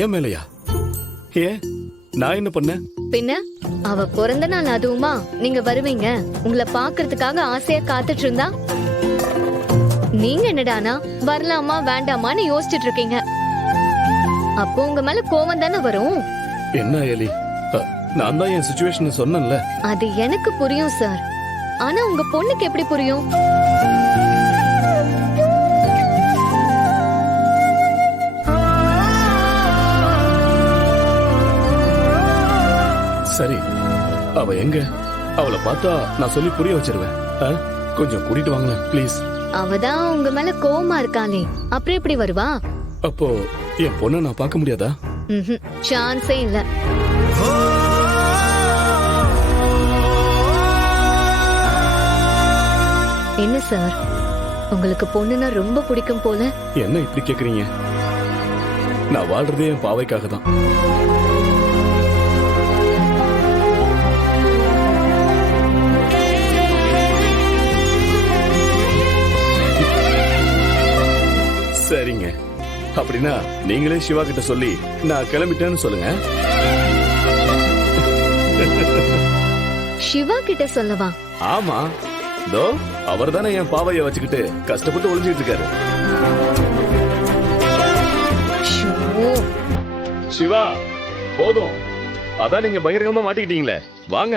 ஏன் மேலையா? ஏன் நான் என்ன பண்ணேன்? பின்ன அவ பிறந்த நாள் அதுவுமா நீங்க வருவீங்க, உங்களை பாக்குறதுக்காக ஆசையா காத்துட்டு இருந்தா நீங்க என்னடானா வரலாமா வேண்டாமான்னு யோசிச்சுட்டு இருக்கீங்க. அப்போ உங்க மேல கோவம் தானே வரும். என்ன எலி, நான் தான் என் சிச்சுவேஷன் சொன்னேன்ல. அது எனக்கு புரியும் சார், ஆனா உங்க பொண்ணுக்கு எப்படி புரியும்? சரி, அவ எங்க? அவளை பார்த்தா நான் சொல்லி புரிய வச்சிருவேன். கொஞ்சம் கூட்டிட்டு வாங்களேன் ப்ளீஸ். அவதான் உங்க மேல கோவமா இருக்காளே, அப்புறம் எப்படி வருவா? அப்போ என் பொண்ணை நான் பார்க்க முடியாதா? சான்ஸே இல்ல. என்ன சார், உங்களுக்கு பொண்ணுன்னா ரொம்ப பிடிக்கும் போல. என்ன இப்படி கேக்குறீங்க? நான் வாழ்றதே என் பாவைக்காக தான். சரிங்க, அப்படின்னா நீங்களே சிவா கிட்ட சொல்லி நான் கிளம்பிட்டேன்னு சொல்லுங்க. சிவா கிட்ட சொல்லவா? ஆமா, தோ அவர் தானே என் பாவைய வச்சுக்கிட்டு கஷ்டப்பட்டு ஒளிஞ்சிட்டு இருக்காரு. சிவா போதும், அதான் நீங்க பகிரங்கமா மாட்டிக்கிட்டீங்களே, வாங்க.